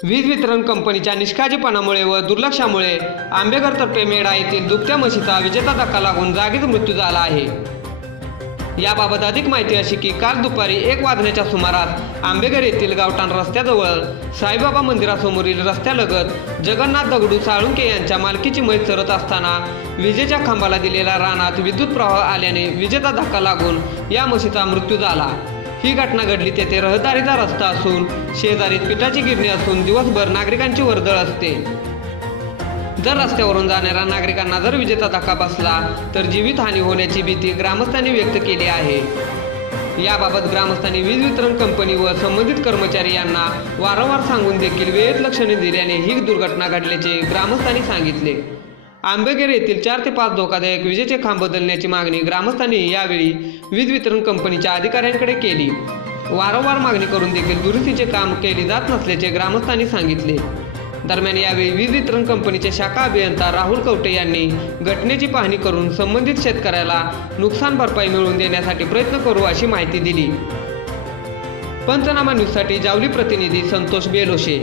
वीज वितरण कंपनीच्या निष्काळजीपणामुळे व दुर्लक्षामुळे आंबेघरतर्फे मेढा येथील दुभत्या म्हशीचा विजेचा धक्का लागून जागीच मृत्यू झाला आहे। याबाबत अधिक माहिती अशी की काल दुपारी 1 वाजण्याच्या सुमारास आंबेघर येथील गावठाण रस्त्याजवळ साईबाबा मंदिरासमोरील रस्त्यालगत जगन्नाथ दगडू साळुंके यांच्या मालकीची म्हैस चरत असताना विजेच्या खांबाला दिलेल्या रानात विद्युत प्रवाह आल्याने विजेचा धक्का लागून या म्हशीचा मृत्यू झाला। ही घटना घडली तेथे रहदारीचा रस्ता असून शेजारीत पिठाची गिरणी असून दिवसभर नागरिकांची वर्दळ असते। जर रस्त्यावरून जाणाऱ्या नागरिकांना जर विजेचा धक्का बसला तर जीवितहानी होण्याची भीती ग्रामस्थांनी व्यक्त केली आहे। याबाबत ग्रामस्थांनी वीज वितरण कंपनी व संबंधित कर्मचारी यांना वारंवार सांगून देखील वेळेत लक्ष न दिल्याने ही दुर्घटना घडल्याचे ग्रामस्थांनी सांगितले। आंबेघर येथील 4 ते 5 धोकादायक विजेचे खांब बदलण्याची मागणी ग्रामस्थांनी यावेळी वीज वितरण कंपनीच्या अधिकाऱ्यांकडे केली। वारंवार मागणी करून देखील दुरुस्तीचे काम केले जात नसल्याचे ग्रामस्थांनी सांगितले। दरम्यान यावेळी वीज वितरण कंपनीचे शाखा अभियंता राहुल कवटे यांनी घटनेची पाहणी करून संबंधित शेतकऱ्याला नुकसान भरपाई मिळवून देण्यासाठी प्रयत्न करू अशी माहिती दिली। पंचनामा न्यूजसाठी जावली प्रतिनिधी संतोष बेलोशे।